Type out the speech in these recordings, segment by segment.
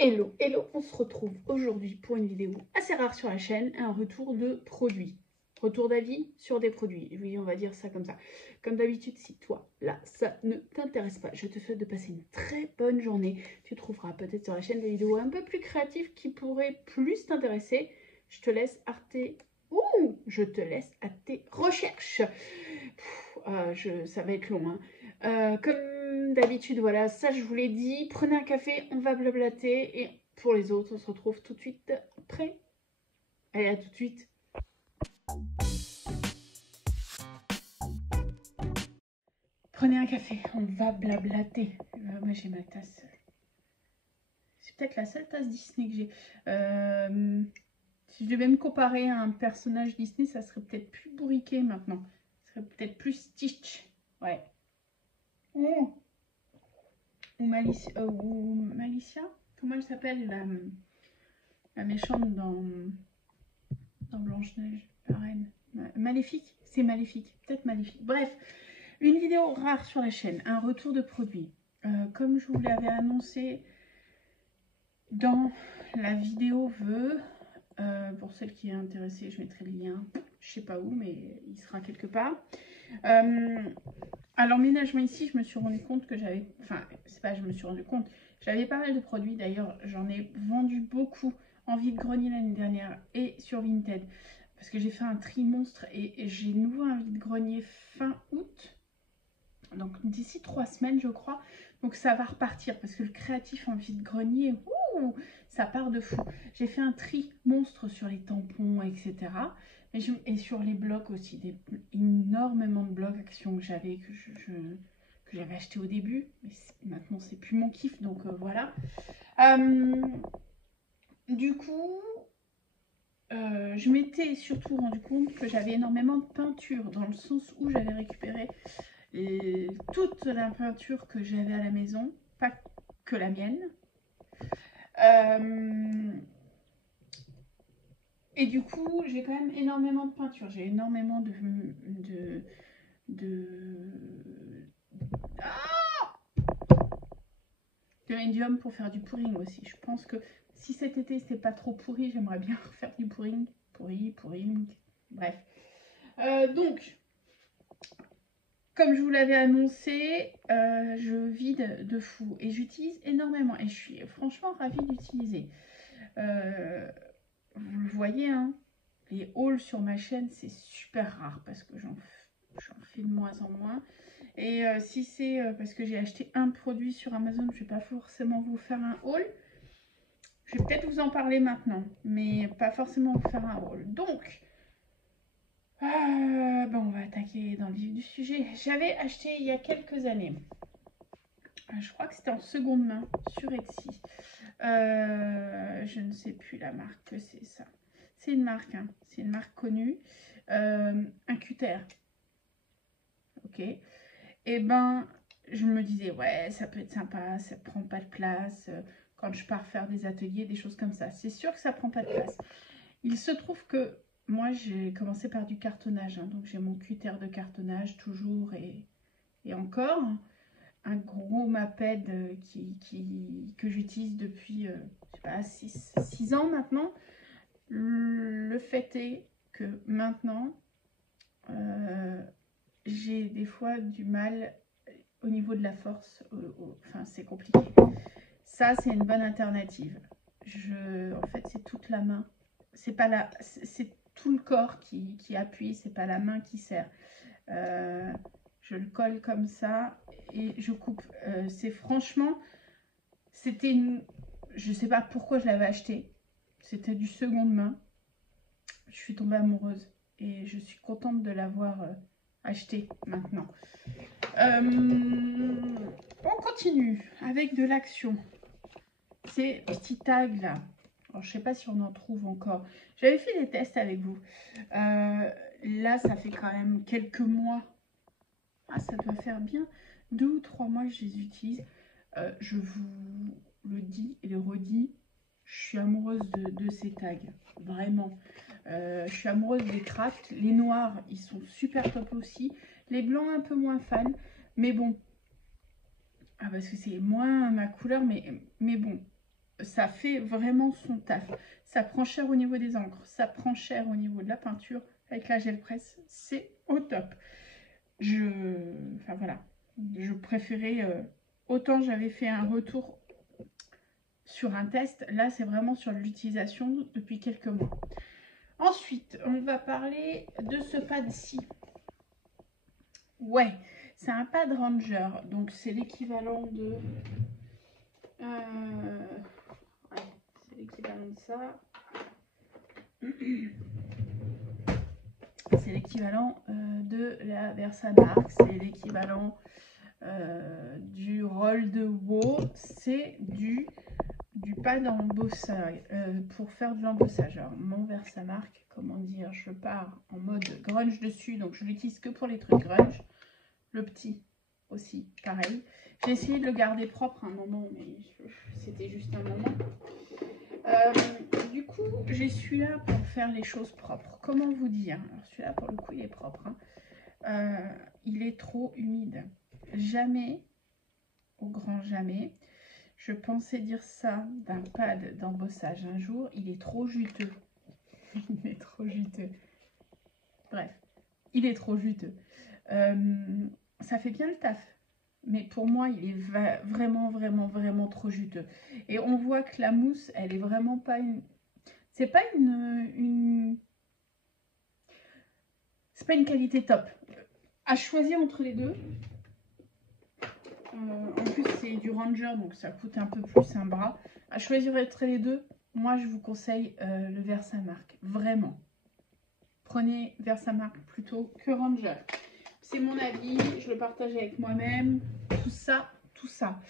Hello, hello, on se retrouve aujourd'hui pour une vidéo assez rare sur la chaîne, un retour de produits. Retour d'avis sur des produits, oui on va dire ça comme ça. Comme d'habitude, si toi, là, ça ne t'intéresse pas, je te souhaite de passer une très bonne journée. Tu trouveras peut-être sur la chaîne des vidéos un peu plus créatives qui pourraient plus t'intéresser. Je te laisse à tes recherches. Ça va être long, hein. Comme d'habitude, voilà, ça je vous l'ai dit, prenez un café, on va blablater, et pour les autres, on se retrouve tout de suite après. Allez, à tout de suite. Prenez un café, on va blablater. Moi j'ai ma tasse. C'est peut-être la seule tasse Disney que j'ai. Si je devais me comparer à un personnage Disney, ça serait peut-être plus bourriqué maintenant. Ça serait peut-être plus Stitch. Ouais. Ou Malicia. Comment elle s'appelle la méchante dans Blanche-Neige, la reine. Maléfique. C'est Maléfique. Peut-être Maléfique. Bref, une vidéo rare sur la chaîne. Un retour de produit. Comme je vous l'avais annoncé dans la vidéo vœux, pour celle qui est intéressée, je mettrai le lien. Je sais pas où, mais il sera quelque part. À l'emménagement ici, je me suis rendu compte que j'avais... Enfin, c'est pas je me suis rendu compte. J'avais pas mal de produits. D'ailleurs, j'en ai vendu beaucoup en vide-grenier l'année dernière et sur Vinted. Parce que j'ai fait un tri monstre et j'ai nouveau un vide-grenier fin août. Donc d'ici 3 semaines, je crois. Donc ça va repartir. Parce que le créatif en vide-grenier, ça part de fou. J'ai fait un tri monstre sur les tampons, etc. Et sur les blocs aussi, énormément de blocs actions que j'avais, que j'avais acheté au début. Mais maintenant, c'est plus mon kiff, donc voilà. Du coup, je m'étais surtout rendu compte que j'avais énormément de peinture, dans le sens où j'avais récupéré toute la peinture que j'avais à la maison, pas que la mienne. Et du coup, j'ai quand même énormément de peinture. J'ai énormément de médium pour faire du pouring aussi. Je pense que si cet été c'était pas trop pourri, j'aimerais bien refaire du pouring. Pouring. Bref. Donc, comme je vous l'avais annoncé, je vide de fou et j'utilise énormément. Et je suis franchement ravie d'utiliser. Vous le voyez, hein, les hauls sur ma chaîne, c'est super rare parce que j'en fais de moins en moins. Et si c'est parce que j'ai acheté un produit sur Amazon, je ne vais pas forcément vous faire un haul. Je vais peut-être vous en parler maintenant, mais pas forcément vous faire un haul. Donc, on va attaquer dans le vif du sujet. J'avais acheté il y a quelques années. Je crois que c'était en seconde main sur Etsy. Je ne sais plus la marque que c'est ça. C'est une marque, hein. C'est une marque connue. Un cutter. Ok. Et ben, je me disais, ouais, ça peut être sympa, ça prend pas de place. Quand je pars faire des ateliers, des choses comme ça. C'est sûr que ça prend pas de place. Il se trouve que moi, j'ai commencé par du cartonnage. Hein, donc, j'ai mon cutter de cartonnage toujours et encore. Un gros Maped que j'utilise depuis, je sais pas, 6 ans maintenant. Le fait est que maintenant, j'ai des fois du mal au niveau de la force. Enfin, c'est compliqué. Ça, c'est une bonne alternative. En fait, c'est toute la main. C'est pas la, c'est tout le corps qui appuie, c'est pas la main qui serre. Je le colle comme ça et je coupe. C'est franchement, c'était une... Je sais pas pourquoi je l'avais acheté. C'était du seconde main. Je suis tombée amoureuse et je suis contente de l'avoir acheté maintenant. On continue avec de l'action. Ces petits tags là. Alors, je sais pas si on en trouve encore. J'avais fait des tests avec vous. Là, ça fait quand même quelques mois. Ah, ça doit faire bien 2 ou 3 mois que je les utilise. Je vous le dis et le redis, je suis amoureuse de ces tags, vraiment. Je suis amoureuse des crafts. Les noirs, ils sont super top aussi. Les blancs, un peu moins fan. Mais bon, parce que c'est moins ma couleur, mais bon, ça fait vraiment son taf. Ça prend cher au niveau des encres, ça prend cher au niveau de la peinture. Avec la gel presse, c'est au top. Enfin voilà, je préférais, autant j'avais fait un retour sur un test, là c'est vraiment sur l'utilisation depuis quelques mois. Ensuite, on va parler de ce pad-ci. Ouais, c'est un pad Ranger, donc c'est l'équivalent de... ouais, c'est l'équivalent de ça. C'est l'équivalent de la Versamark, c'est l'équivalent du roll de WoW, c'est du pad embossage, pour faire de l'embossage. Alors, mon Versamark, comment dire, je pars en mode grunge dessus, donc je l'utilise que pour les trucs grunge. Le petit aussi, pareil. J'ai essayé de le garder propre un moment, mais c'était juste un moment. Du coup, j'ai celui-là pour faire les choses propres. Comment vous dire? Alors celui-là, pour le coup, il est propre. Hein. Il est trop humide. Jamais, au grand jamais, je pensais dire ça d'un pad d'embossage un jour. Il est trop juteux. Il est trop juteux. Bref, il est trop juteux. Ça fait bien le taf. Mais pour moi, il est vraiment trop juteux. Et on voit que la mousse, elle est vraiment pas une... C'est pas c'est pas une qualité top. À choisir entre les deux. En plus, c'est du Ranger, donc ça coûte un peu plus un bras. À choisir entre les deux, moi, je vous conseille le Versamark. Vraiment. Prenez Versamark plutôt que Ranger. C'est mon avis, je le partage avec moi-même. Tout ça, tout ça.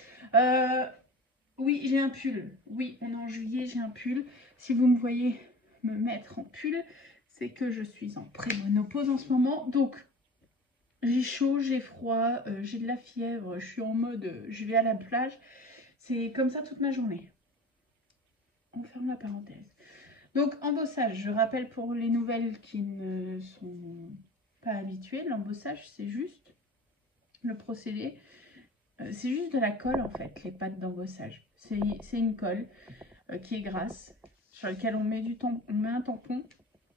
Oui, j'ai un pull. Oui, on est en juillet, j'ai un pull. Si vous me voyez me mettre en pull, c'est que je suis en préménopause en ce moment. Donc, j'ai chaud, j'ai froid, j'ai de la fièvre, je suis en mode je vais à la plage. C'est comme ça toute ma journée. On ferme la parenthèse. Donc, embossage, je rappelle pour les nouvelles qui ne sont pas habituées, l'embossage, c'est juste le procédé. C'est juste de la colle en fait, les pâtes d'embossage. C'est une colle qui est grasse, sur laquelle on met on met un tampon,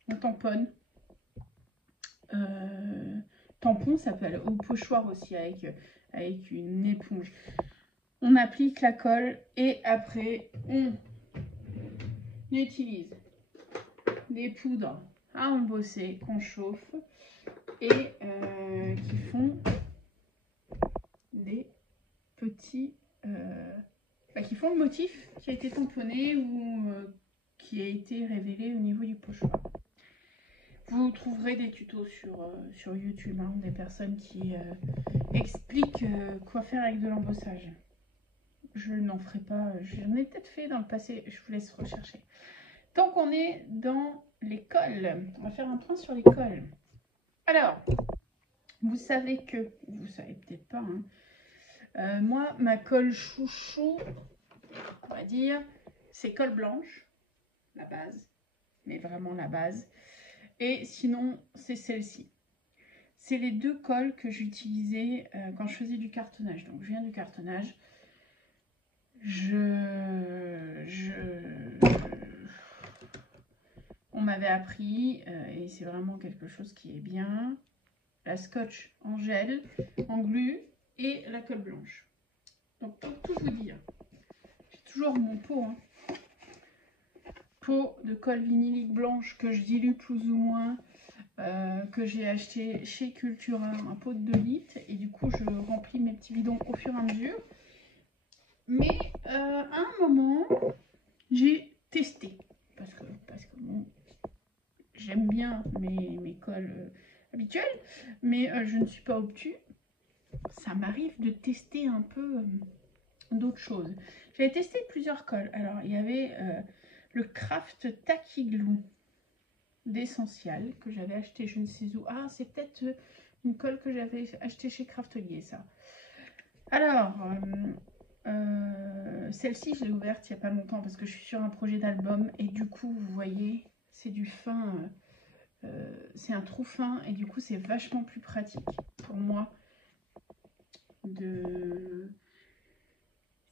on tamponne. Tampon, ça peut aller au pochoir aussi avec une éponge. On applique la colle et après on utilise des poudres à embosser qu'on chauffe et qui font des petits... qui font le motif qui a été tamponné ou qui a été révélé au niveau du pochoir. Vous trouverez des tutos sur YouTube, hein, des personnes qui expliquent quoi faire avec de l'embossage. Je n'en ferai pas, j'en ai peut-être fait dans le passé, je vous laisse rechercher. Tant qu'on est dans les colles, on va faire un point sur les colles. Alors, vous savez peut-être pas, hein, moi, ma colle chouchou, on va dire, c'est colle blanche, la base, mais vraiment la base. Et sinon, c'est celle-ci. C'est les deux colles que j'utilisais quand je faisais du cartonnage. Donc, je viens du cartonnage. On m'avait appris, et c'est vraiment quelque chose qui est bien, la scotch en gel, en glu et la colle blanche. Donc, pour tout vous dire, j'ai toujours mon pot, hein. Pot de colle vinylique blanche que je dilue plus ou moins, que j'ai acheté chez Cultura, un pot de 2 litres, et du coup je remplis mes petits bidons au fur et à mesure. Mais à un moment, j'ai testé, parce que bon, j'aime bien mes colles habituelles, mais je ne suis pas obtus. Ça m'arrive de tester un peu d'autres choses. J'avais testé plusieurs colles. Alors, il y avait le Craft Tacky Glue d'Essential que j'avais acheté je ne sais où. Ah, c'est peut-être une colle que j'avais acheté chez Craftelier, ça. Alors, celle-ci, je l'ai ouverte il n'y a pas longtemps parce que je suis sur un projet d'album et du coup, vous voyez, c'est du fin, c'est un trou fin et du coup, c'est vachement plus pratique pour moi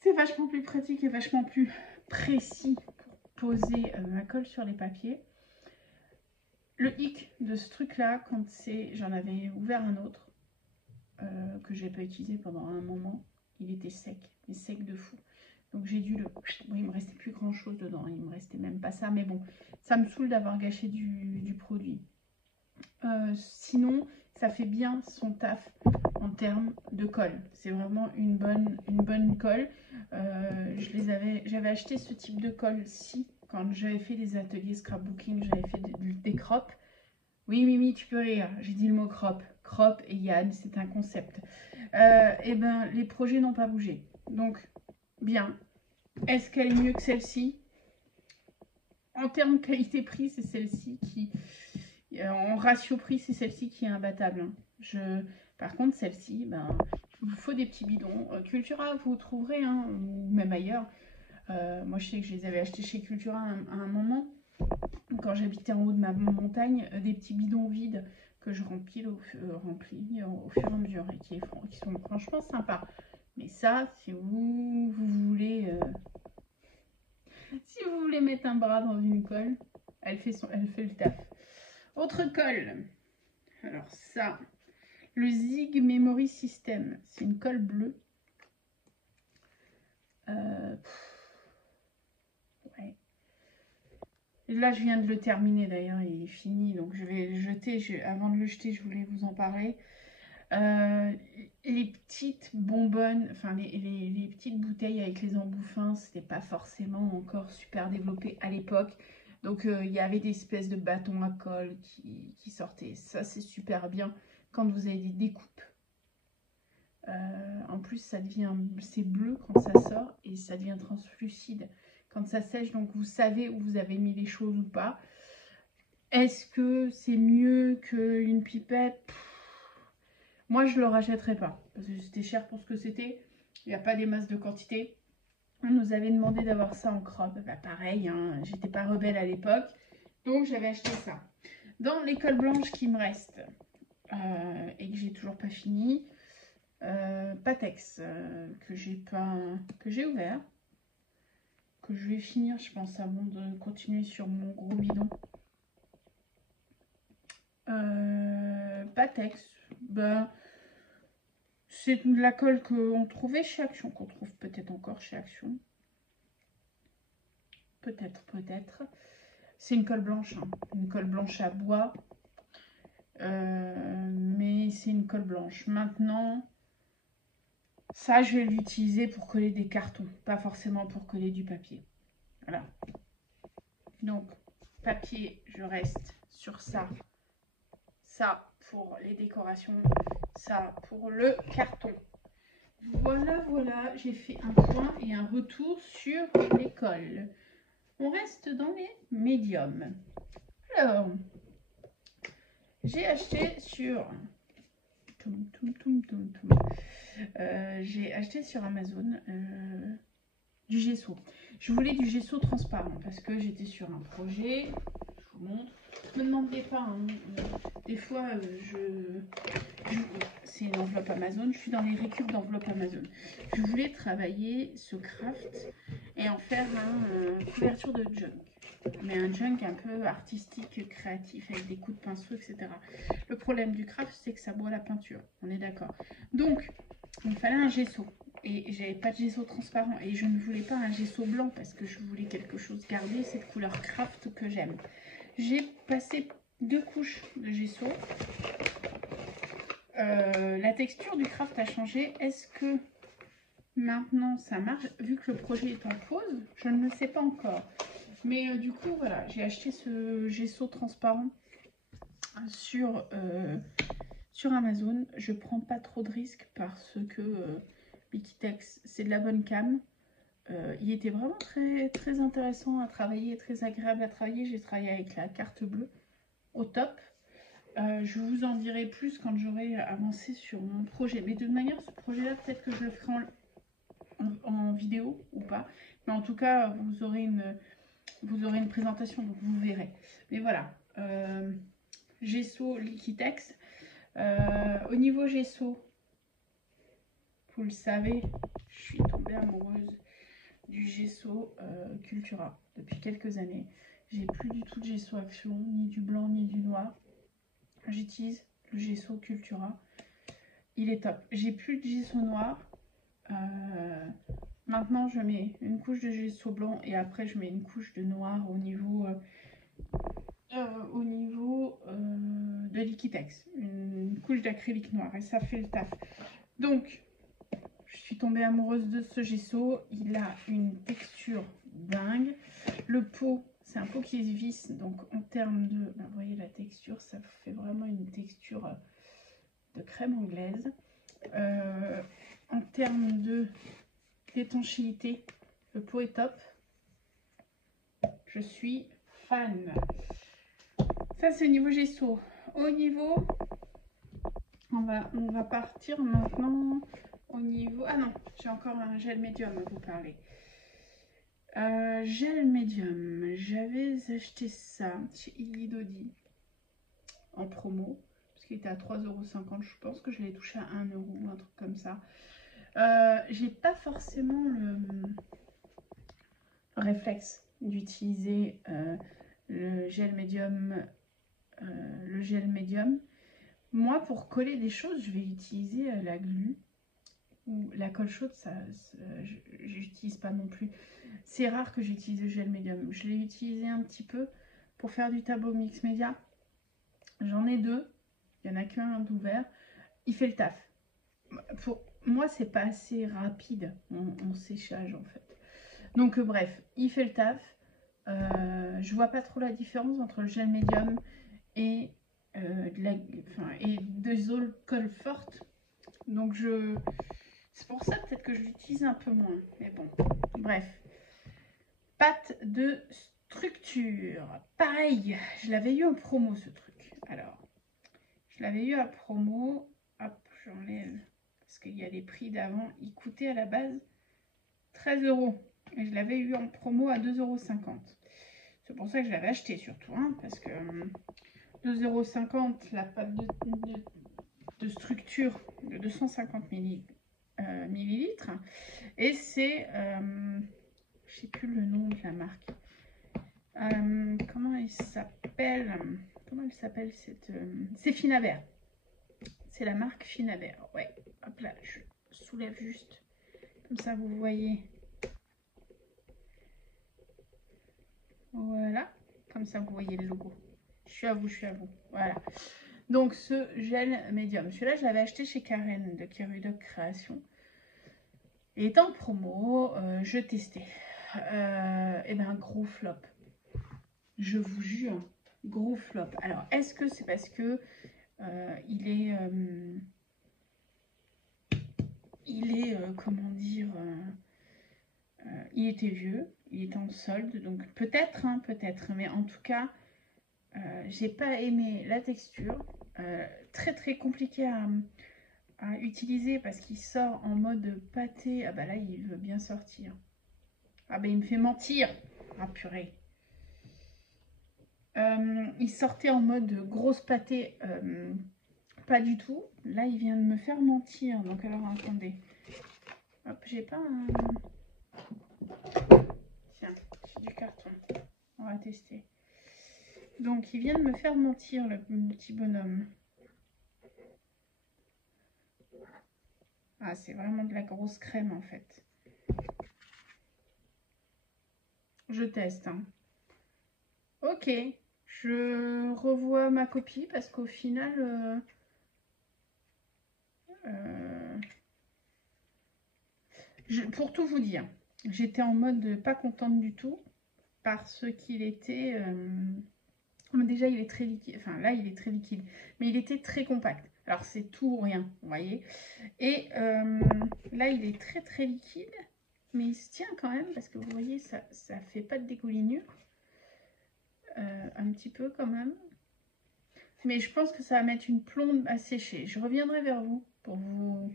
c'est vachement plus pratique et vachement plus précis pour poser ma colle sur les papiers. Le hic de ce truc-là, quand j'en avais ouvert un autre, que je n'ai pas utilisé pendant un moment, il était sec, mais sec de fou. Donc j'ai dû le... Bon, il me restait plus grand chose dedans, il me restait même pas ça, mais bon, ça me saoule d'avoir gâché du produit. Sinon, ça fait bien son taf en termes de colle. C'est vraiment une bonne colle. J'avais acheté ce type de colle-ci quand j'avais fait des ateliers scrapbooking, j'avais fait des crops. Oui, Mimi, tu peux rire. J'ai dit le mot crop. Crop et Yann, c'est un concept. Et ben, les projets n'ont pas bougé. Donc, bien. Est-ce qu'elle est mieux que celle-ci? En termes qualité-prix, c'est celle-ci qui... En ratio prix, c'est celle-ci qui est imbattable. Hein. Par contre, celle-ci, ben, il vous faut des petits bidons. Cultura, vous trouverez, hein, ou même ailleurs. Moi, je sais que je les avais achetés chez Cultura à un moment. Quand j'habitais en haut de ma montagne, des petits bidons vides que je remplis au fur et à mesure et qui sont franchement sympas. Mais ça, si vous voulez si vous voulez mettre un bras dans une colle, elle fait le taf. Autre colle. Alors ça, le Zig Memory System, c'est une colle bleue. Ouais. Et là, je viens de le terminer d'ailleurs, il est fini, donc je vais le jeter. Avant de le jeter, je voulais vous en parler. Les petites bonbonnes, enfin les petites bouteilles avec les embouts fins, c'était pas forcément encore super développé à l'époque. Donc il y avait des espèces de bâtons à colle qui sortaient. Ça, c'est super bien quand vous avez des découpes. En plus, c'est bleu quand ça sort et ça devient translucide quand ça sèche. Donc vous savez où vous avez mis les choses ou pas. Est-ce que c'est mieux qu'une pipette? Moi, je ne le rachèterai pas parce que c'était cher pour ce que c'était. Il n'y a pas des masses de quantité. On nous avait demandé d'avoir ça en crop. Bah, pareil, hein, j'étais pas rebelle à l'époque. Donc, j'avais acheté ça. Dans les colles blanches qui me restent et que j'ai toujours pas fini, Patex que j'ai ouvert. Que je vais finir, je pense, avant de continuer sur mon gros bidon. Patex, ben... C'est de la colle qu'on trouvait chez Action, qu'on trouve peut-être encore chez Action. Peut-être. C'est une colle blanche, hein. Une colle blanche à bois. Mais c'est une colle blanche. Maintenant, ça, je vais l'utiliser pour coller des cartons. Pas forcément pour coller du papier. Voilà. Donc, papier, je reste sur ça. Ça, pour les décorations. Ça, pour le carton. Voilà, j'ai fait un point et un retour sur les colles. On reste dans les médiums. Alors, j'ai acheté sur... j'ai acheté sur Amazon du gesso. Je voulais du gesso transparent parce que j'étais sur un projet. Je vous montre. Ne me demandez pas, hein, des fois c'est une enveloppe Amazon, je suis dans les récup d'enveloppe Amazon. Je voulais travailler ce craft et en faire une couverture de junk, mais un junk un peu artistique, créatif, avec des coups de pinceau, etc. Le problème du craft, c'est que ça boit la peinture, on est d'accord. Donc, il me fallait un gesso. Et j'avais pas de gesso transparent et je ne voulais pas un gesso blanc parce que je voulais quelque chose garder cette couleur craft que j'aime. J'ai passé 2 couches de gesso. La texture du craft a changé. Est-ce que maintenant ça marche? Vu que le projet est en pause, je ne le sais pas encore. Mais du coup, voilà, j'ai acheté ce gesso transparent sur Amazon. Je prends pas trop de risques parce que Liquitex, c'est de la bonne cam. Il était vraiment très intéressant à travailler, très agréable à travailler. J'ai travaillé avec la carte bleue au top. Je vous en dirai plus quand j'aurai avancé sur mon projet. Mais de toute manière, ce projet-là, peut-être que je le ferai en vidéo ou pas. Mais en tout cas, vous aurez une présentation, donc vous verrez. Mais voilà, gesso Liquitex. Au niveau gesso, vous le savez, je suis tombée amoureuse du gesso Cultura depuis quelques années. J'ai plus du tout de gesso Action, ni du blanc ni du noir. J'utilise le gesso Cultura. Il est top. J'ai plus de gesso noir. Maintenant, je mets une couche de gesso blanc et après, je mets une couche de noir au niveau de Liquitex. Une couche d'acrylique noir et ça fait le taf. Donc, je suis tombée amoureuse de ce gesso. Il a une texture dingue. Le pot, c'est un pot qui se visse. Donc, en termes de... Ben, vous voyez la texture, ça fait vraiment une texture de crème anglaise. En termes de d'étanchéité, le pot est top. Je suis fan. Ça, c'est au niveau gesso. Au niveau... On va partir maintenant au niveau... Ah non, j'ai encore un gel médium à vous parler. Gel médium. J'avais acheté ça chez Illy en promo. Parce qu'il était à 3,50 €. Je pense que je l'ai touché à 1 € ou un truc comme ça. J'ai pas forcément le réflexe d'utiliser le gel médium. Moi, pour coller des choses, je vais utiliser la glu ou la colle chaude. Ça j'utilise pas non plus. C'est rare que j'utilise le gel médium. Je l'ai utilisé un petit peu pour faire du tableau mix média. J'en ai deux. Il n'y en a qu'un d'ouvert. Il fait le taf. Pour moi, c'est pas assez rapide en séchage en fait. Donc bref, il fait le taf. Je vois pas trop la différence entre le gel médium et des eaux colle forte. Donc c'est pour ça peut-être que je l'utilise un peu moins. Mais bon, bref. Pâte de structure. Pareil, je l'avais eu en promo ce truc. Alors, je l'avais eu à promo. Hop, j'enlève. Parce qu'il y a les prix d'avant. Il coûtait à la base 13 €. Et je l'avais eu en promo à 2,50 €. C'est pour ça que je l'avais acheté surtout. Hein, parce que 2,50 € la pâte de structure de 250 millilitres. Et c'est... je sais plus le nom de la marque. Comment elle s'appelle cette... c'est Finabert. C'est la marque Finabert. Ouais. Hop là, je soulève juste. Comme ça, vous voyez. Voilà. Comme ça, vous voyez le logo. Je suis à vous. Voilà. Donc, ce gel médium. Celui-là, je l'avais acheté chez Karen de Kerudoc Création. Il est en promo. Je testais. Et ben, gros flop. Je vous jure, gros flop. Alors, est-ce que c'est parce que il est, comment dire, il était vieux, il était en solde, donc peut-être, hein, peut-être, mais en tout cas, j'ai pas aimé la texture, très très compliqué à utiliser parce qu'il sort en mode pâté. Ah bah là, il veut bien sortir. Ah bah il me fait mentir. Ah purée. Il sortait en mode grosse pâté, pas du tout. Là, il vient de me faire mentir. Donc, alors, attendez. Hop, j'ai pas un... Tiens, j'ai du carton. On va tester. Donc, il vient de me faire mentir, le petit bonhomme. Ah, c'est vraiment de la grosse crème, en fait. Je teste, hein. Ok. Je revois ma copie parce qu'au final... pour tout vous dire, j'étais en mode pas contente du tout parce qu'il était... déjà, il est très liquide. Enfin, là, il est très liquide. Mais il était très compact. Alors, c'est tout ou rien, vous voyez. Et là, il est très, très liquide. Mais il se tient quand même parce que vous voyez, ça fait pas de dégoulinure. Un petit peu quand même. Mais je pense que ça va mettre une plombe à sécher. Je reviendrai vers vous pour vous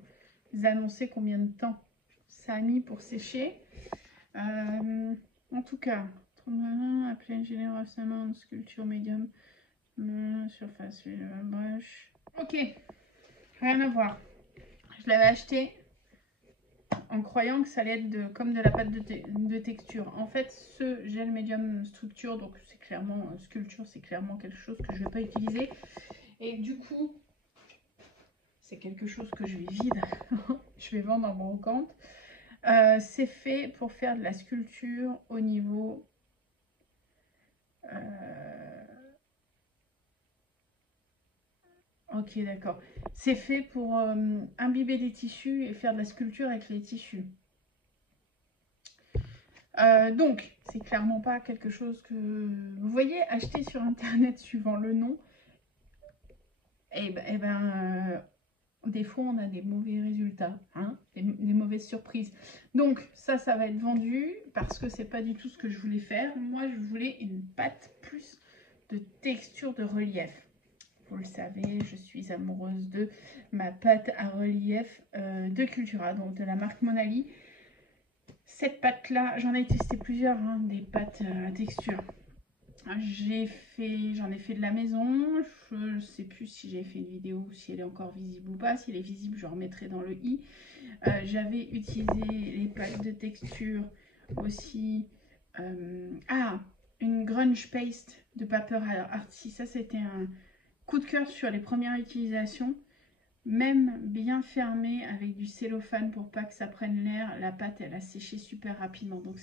annoncer combien de temps ça a mis pour sécher. En tout cas, à pleine généreusement, sculpture médium, surface, brush. Ok, rien à voir. Je l'avais acheté en croyant que ça allait être comme de la pâte de texture. En fait, ce gel médium structure, donc c'est clairement sculpture, c'est clairement quelque chose que je ne vais pas utiliser. Et du coup, c'est quelque chose que je vais vide, je vais vendre en brocante. C'est fait pour faire de la sculpture au niveau... Ok, d'accord. C'est fait pour imbiber des tissus et faire de la sculpture avec les tissus. Donc, c'est clairement pas quelque chose que vous voyez acheter sur internet suivant le nom. Des fois, on a des mauvais résultats, hein, des mauvaises surprises. Donc, ça va être vendu parce que c'est pas du tout ce que je voulais faire. Moi, je voulais une pâte plus de texture, de relief. Vous le savez, je suis amoureuse de ma pâte à relief de Cultura, donc de la marque Monali. Cette pâte-là, j'en ai testé plusieurs, hein, des pâtes à texture. J'en ai fait de la maison. Je ne sais plus si j'ai fait une vidéo, si elle est encore visible ou pas. Si elle est visible, je remettrai dans le i. J'avais utilisé les pâtes de texture aussi. Une grunge paste de Paper Artsy. Ça, c'était un coup de cœur sur les premières utilisations. Même bien fermé avec du cellophane pour pas que ça prenne l'air, la pâte elle a séché super rapidement. Donc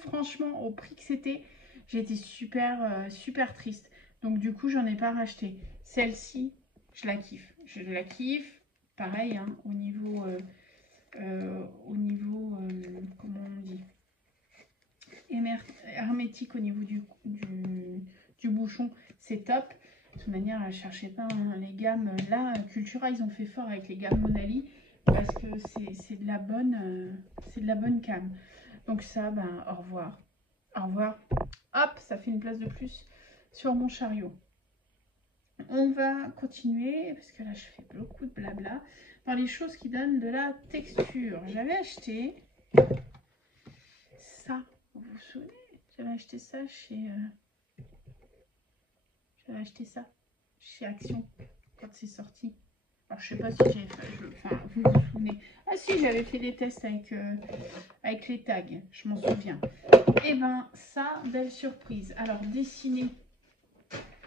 franchement au prix que c'était, j'étais super triste. Donc du coup j'en ai pas racheté. Celle-ci, je la kiffe. Je la kiffe. Pareil hein, au niveau comment on dit, hermétique au niveau du bouchon, c'est top. De toute manière, ne cherchez pas hein, les gammes. Là, Cultura, ils ont fait fort avec les gammes Monali parce que c'est de la bonne cam. Donc ça, ben, au revoir. Au revoir. Hop, ça fait une place de plus sur mon chariot. On va continuer, parce que là, je fais beaucoup de blabla, dans les choses qui donnent de la texture. J'avais acheté ça, vous vous souvenez? J'avais acheté ça chez... J'avais acheté ça chez Action quand c'est sorti. Alors, je sais pas si j'ai fait... Enfin, vous vous souvenez. Ah si, j'avais fait des tests avec les tags. Je m'en souviens. Et ben, ça, belle surprise. Alors, dessiner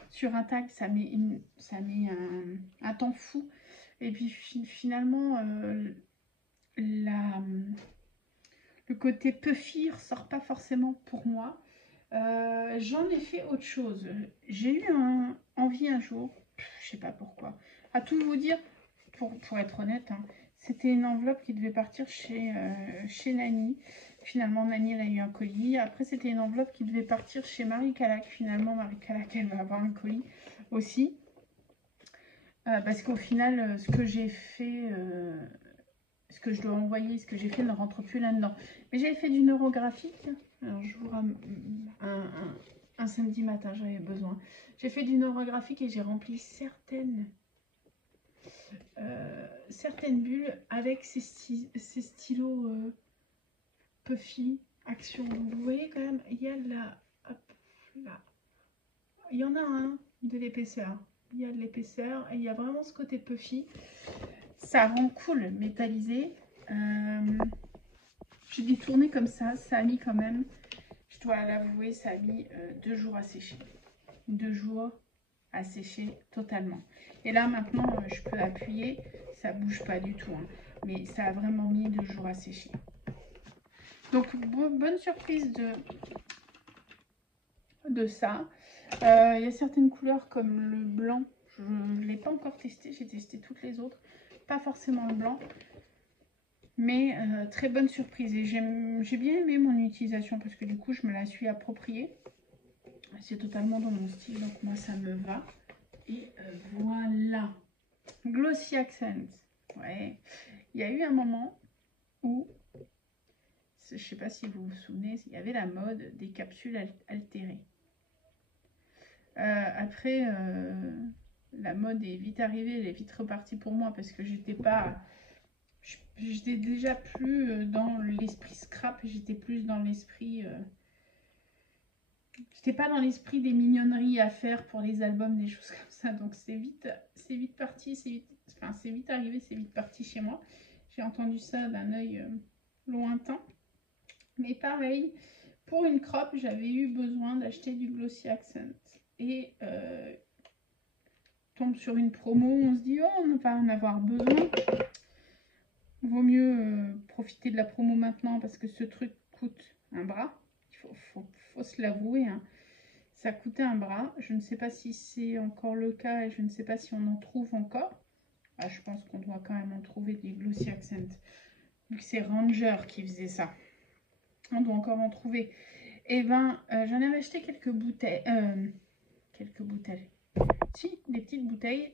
sur un tag, ça met un temps fou. Et puis, finalement, le côté puffy ressort pas forcément pour moi. J'en ai fait autre chose. J'ai eu envie un jour, je sais pas pourquoi, à tout vous dire, pour être honnête, hein, c'était une enveloppe qui devait partir chez Nani. Finalement, Nani elle a eu un colis. Après, c'était une enveloppe qui devait partir chez Marie Calac. Finalement, Marie Calac, elle va avoir un colis aussi. Parce qu'au final, ce que j'ai fait, ce que je dois envoyer, ce que j'ai fait ne rentre plus là-dedans. Mais j'avais fait du neurographique. Alors, je vous ramène un samedi matin, j'avais besoin. J'ai fait du neurographique et j'ai rempli certaines bulles avec ces stylos puffy Action. Donc, vous voyez quand même, il y a là, hop, là. Il y en a un de l'épaisseur. Il y a de l'épaisseur et il y a vraiment ce côté puffy. Ça rend cool, métallisé. J'ai détourné comme ça a mis quand même, je dois l'avouer, ça a mis 2 jours à sécher. 2 jours à sécher totalement. Et là maintenant, je peux appuyer, ça bouge pas du tout. Hein, mais ça a vraiment mis 2 jours à sécher. Donc, bonne surprise de ça. Il y a certaines couleurs comme le blanc, je ne l'ai pas encore testé, j'ai testé toutes les autres. Pas forcément le blanc. Mais très bonne surprise et j'ai bien aimé mon utilisation parce que du coup je me la suis appropriée. C'est totalement dans mon style donc moi ça me va. Et voilà. Glossy Accent. Ouais. Il y a eu un moment où, je sais pas si vous vous souvenez, il y avait la mode des capsules altérées. Après, la mode est vite arrivée, elle est vite repartie pour moi parce que j'étais déjà plus dans l'esprit scrap, j'étais plus dans l'esprit... j'étais pas dans l'esprit des mignonneries à faire pour les albums, des choses comme ça. Donc c'est vite parti, c'est vite arrivé, c'est vite parti chez moi. J'ai entendu ça d'un œil lointain. Mais pareil, pour une crop, j'avais eu besoin d'acheter du Glossy Accent. Et tombe sur une promo, on se dit, oh, on ne va pas en avoir besoin. Vaut mieux profiter de la promo maintenant parce que ce truc coûte un bras. Il faut se l'avouer, hein. Ça coûtait un bras. Je ne sais pas si c'est encore le cas et je ne sais pas si on en trouve encore. Ah, je pense qu'on doit quand même en trouver des Glossy Accent. Vu que c'est Ranger qui faisait ça. On doit encore en trouver. Et ben, j'en avais acheté quelques bouteilles. Si, des petites bouteilles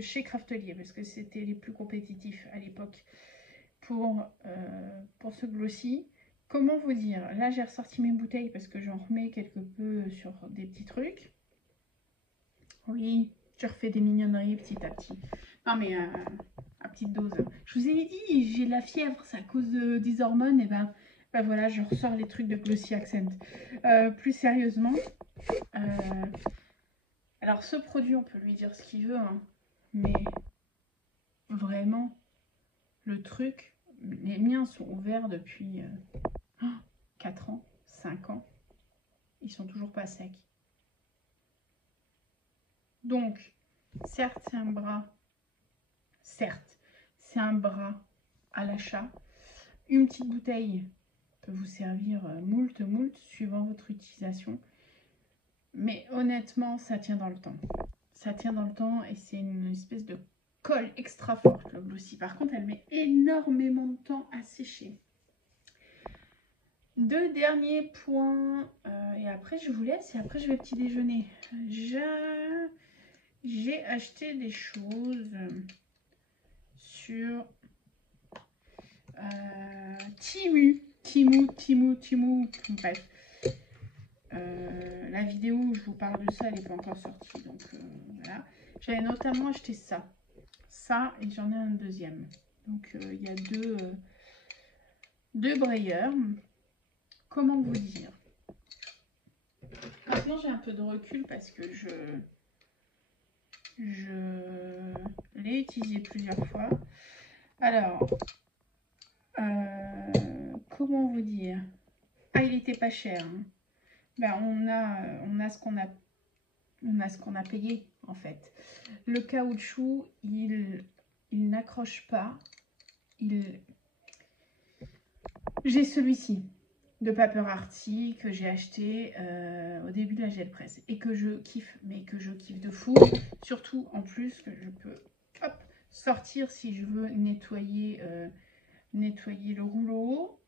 chez Craftelier parce que c'était les plus compétitifs à l'époque pour ce glossy. Comment vous dire? Là, j'ai ressorti mes bouteilles parce que j'en remets quelque peu sur des petits trucs. Oui, je refais des mignonneries petit à petit. Non, mais à petite dose. Je vous ai dit, j'ai de la fièvre, c'est à cause des hormones. Et ben voilà, je ressors les trucs de Glossy Accent. Plus sérieusement, alors ce produit, on peut lui dire ce qu'il veut, hein, mais vraiment, le truc, les miens sont ouverts depuis 4 ans, 5 ans. Ils sont toujours pas secs. Donc, certes, c'est un bras. Certes, c'est un bras à l'achat. Une petite bouteille peut vous servir moult, suivant votre utilisation. Mais honnêtement, ça tient dans le temps. Ça tient dans le temps et c'est une espèce de colle extra forte, le Glossy. Par contre, elle met énormément de temps à sécher. Deux derniers points et après je vous laisse et après je vais petit déjeuner. J'ai acheté des choses sur Temu, bref. La vidéo où je vous parle de ça, elle n'est pas encore sortie, donc voilà. J'avais notamment acheté ça, et j'en ai un deuxième. Donc il y a deux brayeurs. Comment vous dire? Maintenant j'ai un peu de recul parce que je l'ai utilisé plusieurs fois. Alors, comment vous dire? Ah, il était pas cher, hein. Ben, on a ce qu'on a payé en fait. Le caoutchouc, il n'accroche pas. J'ai celui-ci de Paper Arty que j'ai acheté au début de la gel presse et que je kiffe, mais que je kiffe de fou. Surtout en plus que je peux sortir si je veux nettoyer le rouleau.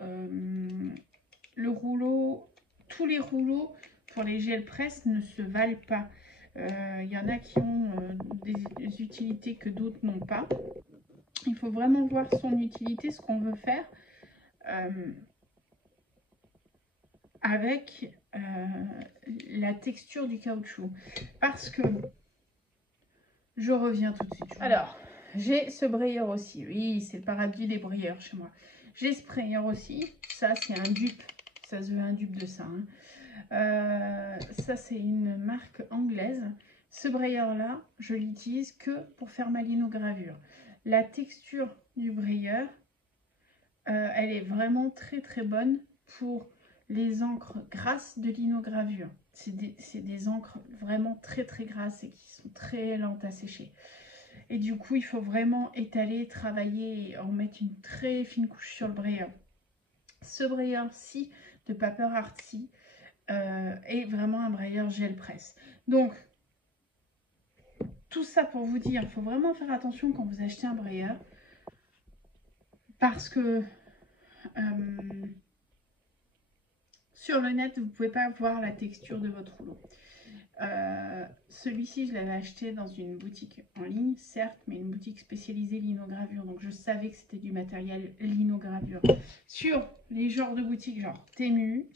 Tous les rouleaux pour les gel presse ne se valent pas. Il y en a qui ont des utilités que d'autres n'ont pas. Il faut vraiment voir son utilité, ce qu'on veut faire avec la texture du caoutchouc. Parce que, je reviens tout de suite. Alors, j'ai ce brayeur aussi. Oui, c'est le paradis des brayeurs chez moi. J'ai ce brayeur aussi. Ça, c'est un dupe. Ça se veut un dupe de ça. Hein. Ça, c'est une marque anglaise. Ce brayeur-là, je l'utilise que pour faire ma linogravure. La texture du brayeur, elle est vraiment très très bonne pour les encres grasses de linogravure. C'est des encres vraiment très très grasses et qui sont très lentes à sécher. Et du coup, il faut vraiment étaler, travailler et en mettre une très fine couche sur le brayeur. Ce brayeur-ci de Paper Arty est vraiment un brayeur gel presse. Donc, tout ça pour vous dire, il faut vraiment faire attention quand vous achetez un brayeur. Parce que sur le net, vous ne pouvez pas voir la texture de votre rouleau. Celui-ci, je l'avais acheté dans une boutique en ligne, certes, mais une boutique spécialisée linogravure. Donc, je savais que c'était du matériel linogravure. Sur les genres de boutiques, genre Temu,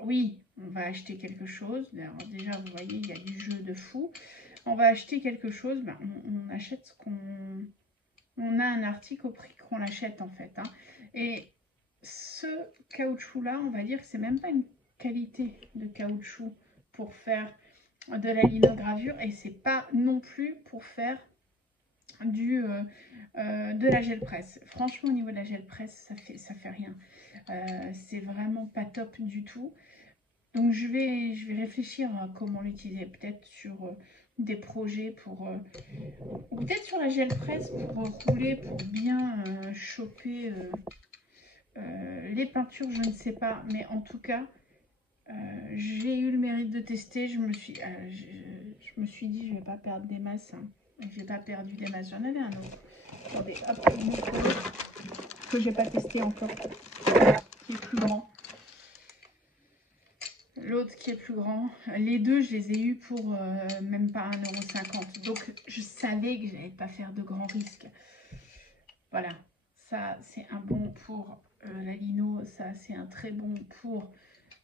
oui, on va acheter quelque chose. Alors, déjà, vous voyez, il y a du jeu de fou. On va acheter quelque chose, ben, on achète ce qu'on... On a un article au prix qu'on l'achète, en fait. Hein. Et ce caoutchouc-là, on va dire que c'est même pas une qualité de caoutchouc pour faire de la linogravure et c'est pas non plus pour faire de la gel presse. Franchement, au niveau de la gel presse, ça fait rien. C'est vraiment pas top du tout. Donc je vais réfléchir à comment l'utiliser, peut-être sur des projets pour ou peut-être sur la gel presse pour rouler, pour bien choper les peintures, je ne sais pas, mais en tout cas j'ai eu le mérite de tester. Je me suis dit je vais pas perdre des masses, hein. J'ai pas perdu des masses, j'en avais un autre. Attendez, hop, une autre que j'ai pas testé encore, qui est plus grand. L'autre qui est plus grand. Les deux, je les ai eus pour même pas 1,50 €. Donc, je savais que je n'allais pas faire de grands risques. Voilà. Ça, c'est un bon pour la lino. Ça, c'est un très bon pour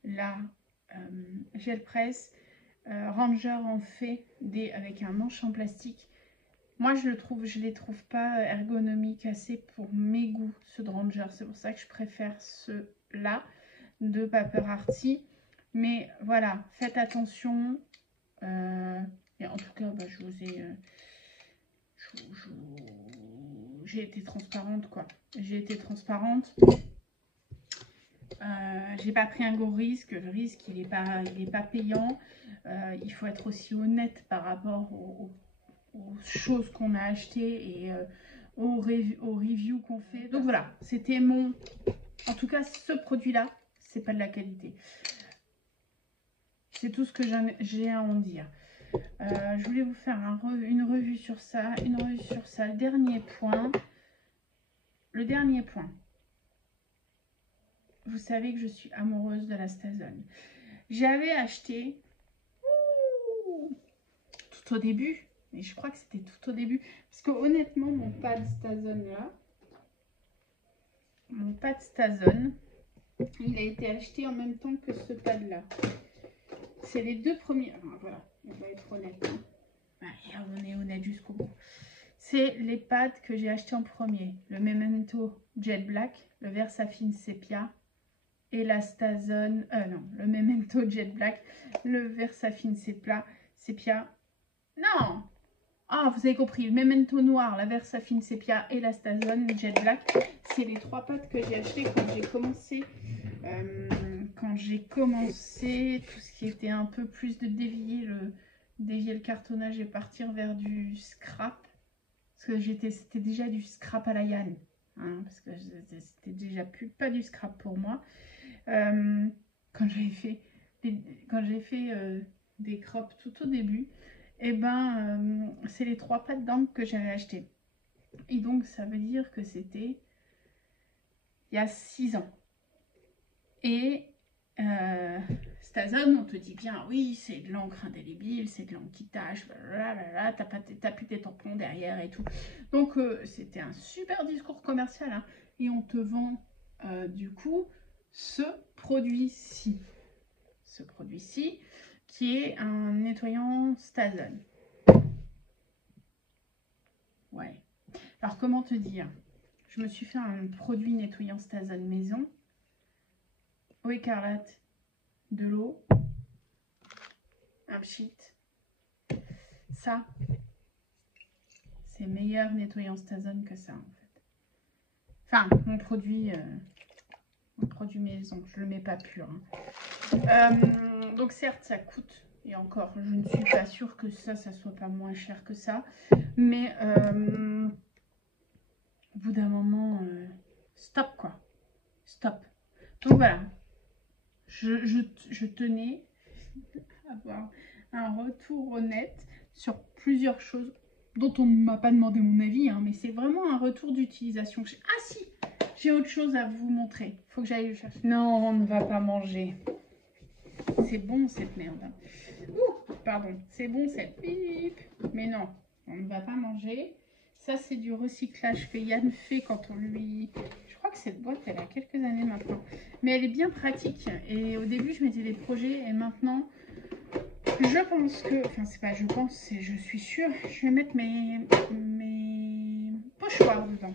la gel presse. Ranger en fait des avec un manche en plastique. Moi, je les trouve pas ergonomiques assez pour mes goûts, ceux de Ranger. C'est pour ça que je préfère ceux-là de Paper Arty. Mais voilà, faites attention. Et en tout cas, bah, je vous ai... j'ai été transparente, quoi. J'ai été transparente. J'ai pas pris un gros risque. Le risque, il est pas payant. Il faut être aussi honnête par rapport aux choses qu'on a achetées et aux reviews qu'on fait. Donc voilà, c'était mon... En tout cas, ce produit-là, c'est pas de la qualité. C'est tout ce que j'ai à en dire. Je voulais vous faire une revue sur ça. Le dernier point. Vous savez que je suis amoureuse de la StaZone. J'avais acheté tout au début. Mais je crois que c'était tout au début. Parce que honnêtement, mon pad StaZone là. Mon pad StaZone. Il a été acheté en même temps que ce pad là. C'est les deux premiers. Enfin, voilà, on va être honnête. Hein. On est honnête jusqu'au bout. C'est les pads que j'ai acheté en premier. Le Memento Jet Black, le Versafine Sepia et la StaZone. Non, le Memento Jet Black, le Versafine Sepia. Non! Ah, vous avez compris. Le Memento Noir, la Versafine Sepia et la StaZone Jet Black. C'est les trois pads que j'ai acheté quand j'ai commencé. Tout ce qui était un peu plus de dévier le cartonnage et partir vers du scrap, parce que c'était déjà du scrap à la Yann, hein, parce que c'était déjà pas du scrap pour moi. Quand j'ai fait des crops tout au début, et ben c'est les trois pattes d'encre que j'avais acheté, et donc ça veut dire que c'était il y a 6 ans. Et StaZone, on te dit bien, oui, c'est de l'encre indélébile, c'est de l'encre qui tâche, t'as plus tes tampons derrière et tout. Donc, c'était un super discours commercial, hein, et on te vend, du coup, ce produit-ci. Ce produit-ci, qui est un nettoyant StaZone. Ouais. Alors, comment te dire? Je me suis fait un produit nettoyant StaZone maison. Eau écarlate, de l'eau, un pchit. Ça, c'est meilleur nettoyant StaZone que ça, en fait. Enfin, mon produit maison, je le mets pas pur. Hein. Donc certes, ça coûte. Et encore, je ne suis pas sûre que ça soit pas moins cher que ça. Mais au bout d'un moment, stop, quoi. Stop. Donc voilà. Je tenais à avoir un retour honnête sur plusieurs choses dont on ne m'a pas demandé mon avis, hein, mais c'est vraiment un retour d'utilisation. Ah si, j'ai autre chose à vous montrer. Faut que j'aille le chercher. Non, on ne va pas manger. C'est bon cette merde. Ouh, pardon, c'est bon cette pipe. Mais non, on ne va pas manger. Ça, c'est du recyclage que Yann fait quand on lui... Je crois que cette boîte, elle a quelques années maintenant. Mais elle est bien pratique. Et au début, je mettais des projets. Et maintenant, je pense que... Enfin, c'est pas je pense, c'est je suis sûre. Je vais mettre mes pochoirs dedans.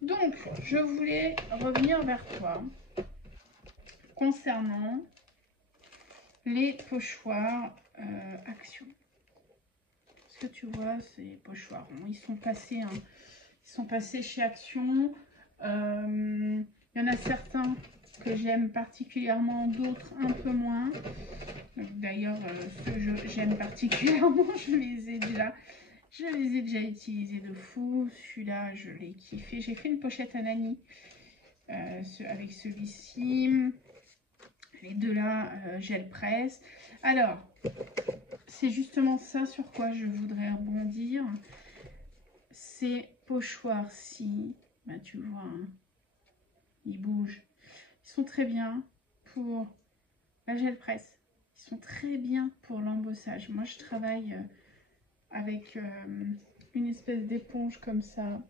Donc, je voulais revenir vers toi concernant les pochoirs Action. Est-ce que tu vois ces pochoirs? Ils sont passés, hein. Ils sont passés chez Action. Il y en a certains que j'aime particulièrement, d'autres un peu moins. D'ailleurs, ceux que j'aime particulièrement, je les ai déjà utilisés de fou. Celui-là, je l'ai kiffé. J'ai fait une pochette à Nani avec celui-ci. Les deux là, gel presse. Alors, c'est justement ça sur quoi je voudrais rebondir. Ces pochoirs-ci, bah, tu vois, hein, ils bougent. Ils sont très bien pour la gel presse. Ils sont très bien pour l'embossage. Moi, je travaille avec une espèce d'éponge comme ça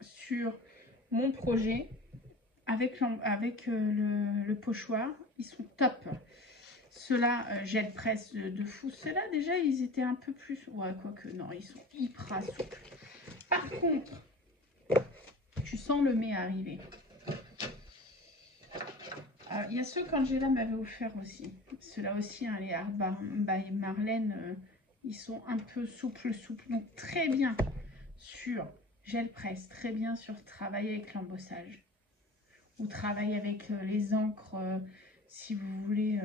sur mon projet. Avec le pochoir, ils sont top. Ceux-là, gel presse de fou. Ceux-là, déjà, ils étaient un peu plus... Ouais, quoique, non, ils sont hyper souples. Par contre, tu sens le mets arriver. Il y a ceux qu'Angela m'avait offert aussi. Ceux-là aussi, hein, les Art by Marlène, ils sont un peu souples. Donc, très bien sur gel presse. Très bien sur travailler avec l'embossage. Ou travailler avec les encres si vous voulez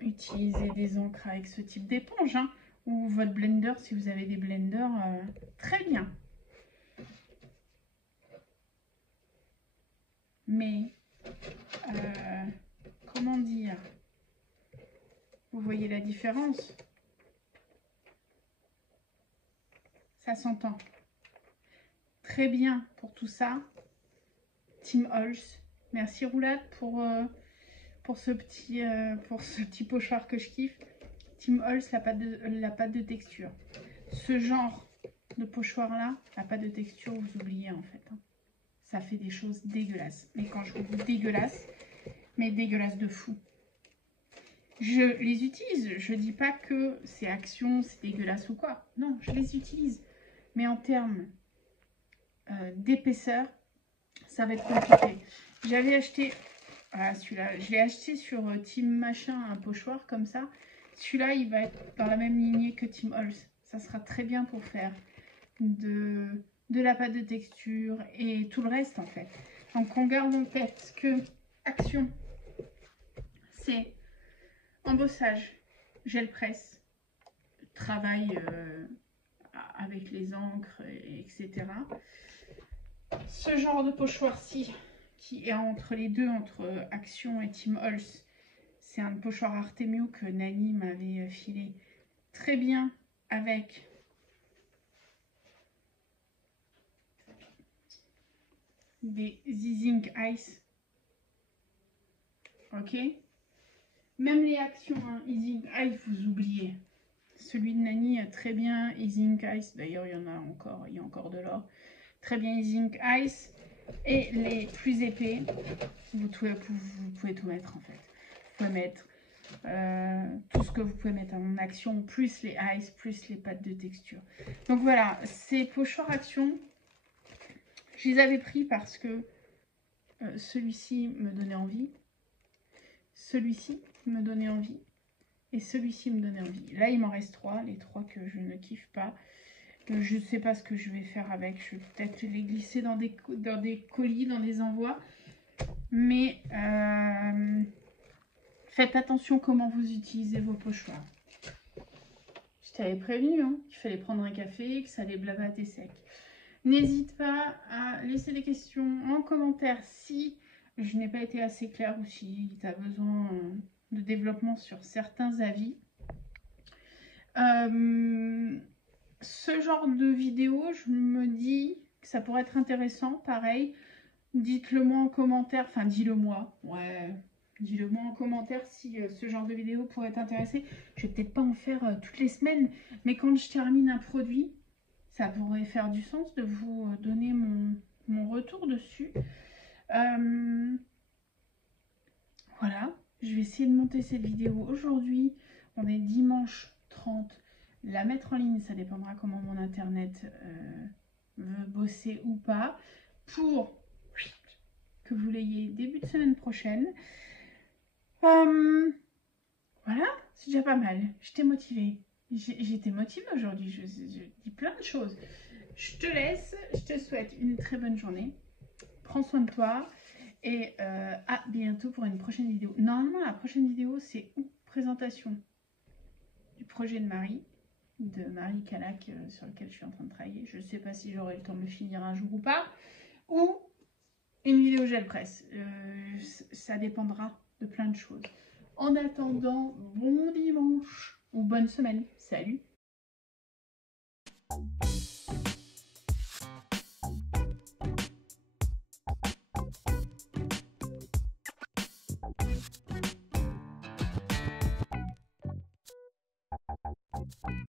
utiliser des encres avec ce type d'éponge, hein, ou votre blender si vous avez des blenders, très bien. Mais comment dire, vous voyez la différence? Ça s'entend. Très bien pour tout ça. Tim Holtz, merci Roulade pour ce petit pochoir que je kiffe. Tim Holtz, la pâte de texture. Ce genre de pochoir là, la pâte de texture, vous oubliez en fait. Hein. Ça fait des choses dégueulasses. Mais quand je vous dis dégueulasse, mais dégueulasse de fou. Je les utilise. Je dis pas que c'est Action, c'est dégueulasse ou quoi. Non, je les utilise. Mais en termes d'épaisseur, ça va être compliqué. J'avais acheté, voilà celui-là, je l'ai acheté sur Team Machin, un pochoir comme ça. Celui-là, il va être dans la même lignée que Tim Holtz. Ça sera très bien pour faire de la pâte de texture et tout le reste en fait. Donc on garde en tête que Action, c'est embossage, gel presse, travail avec les encres, etc. Ce genre de pochoir-ci, qui est entre les deux, entre Action et Tim Holtz, c'est un pochoir Artemio que Nani m'avait filé très bien avec des Zing Ice. Ok, même les Actions, hein, Zing Ice, vous oubliez. Celui de Nani, très bien, Zing Ice. D'ailleurs, il y en a encore, il y a encore de l'or. Très bien, Zing Ice. Et les plus épais, vous pouvez tout mettre en fait. Vous pouvez mettre tout ce que vous pouvez mettre en Action, plus les ice, plus les pâtes de texture. Donc voilà, ces pochoirs Action, je les avais pris parce que celui-ci me donnait envie, celui-ci me donnait envie, et celui-ci me donnait envie. Là, il m'en reste 3, les 3 que je ne kiffe pas. Je ne sais pas ce que je vais faire avec. Je vais peut-être les glisser dans des colis, dans des envois. Mais faites attention comment vous utilisez vos pochoirs. Je t'avais prévenu, hein, qu'il fallait prendre un café, que ça allait blablater sec. N'hésite pas à laisser des questions en commentaire si je n'ai pas été assez claire ou si tu as besoin de développement sur certains avis. Ce genre de vidéo, je me dis que ça pourrait être intéressant. Pareil, dites-le moi en commentaire. Enfin, dis-le moi. Ouais, dis-le moi en commentaire si ce genre de vidéo pourrait t'intéresser. Je vais peut-être pas en faire toutes les semaines, mais quand je termine un produit, ça pourrait faire du sens de vous donner mon retour dessus. Voilà, je vais essayer de monter cette vidéo aujourd'hui. On est dimanche 30. La mettre en ligne, ça dépendra comment mon internet veut bosser ou pas, pour que vous l'ayez début de semaine prochaine. Voilà, C'est déjà pas mal. Je t'ai motivée. J'étais motivée aujourd'hui. Je dis plein de choses. Je te laisse. Je te souhaite une très bonne journée. Prends soin de toi. Et à bientôt pour une prochaine vidéo. Normalement, la prochaine vidéo, c'est présentation du projet de Marie Calac, sur lequel je suis en train de travailler. Je ne sais pas si j'aurai le temps de le finir un jour ou pas. Ou une vidéo gel presse. Ça dépendra de plein de choses. En attendant, bon dimanche ou bonne semaine. Salut!